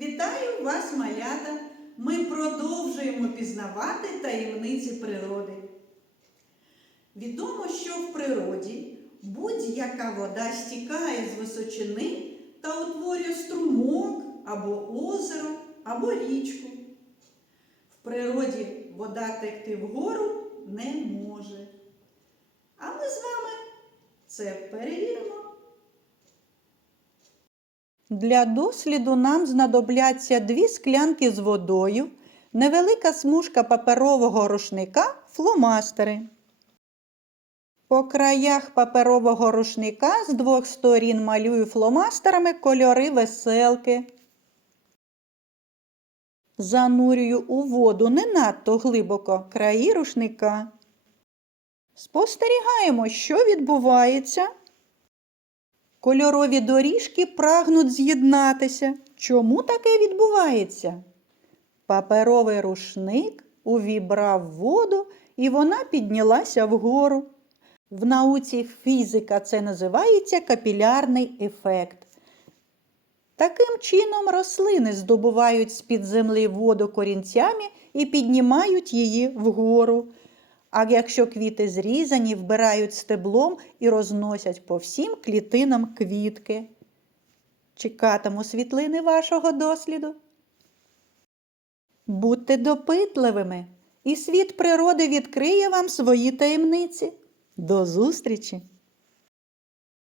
Вітаю вас, малята! Ми продовжуємо пізнавати таємниці природи. Відомо, що в природі будь-яка вода стікає з височини та утворює струмок або озеро, або річку. В природі вода текти вгору не може. А ми з вами це перевіримо. Для досліду нам знадобляться дві склянки з водою, невелика смужка паперового рушника, фломастери. По краях паперового рушника з двох сторін малюю фломастерами кольори веселки. Занурюю у воду не надто глибоко краї рушника. Спостерігаємо, що відбувається. Кольорові доріжки прагнуть з'єднатися. Чому таке відбувається? Паперовий рушник увібрав воду і вона піднялася вгору. В науці фізика це називається капілярний ефект. Таким чином рослини здобувають з-під землі воду корінцями і піднімають її вгору. А якщо квіти зрізані, вбирають стеблом і розносять по всім клітинам квітки. Чекатиму світлини вашого досліду. Будьте допитливими, і світ природи відкриє вам свої таємниці. До зустрічі!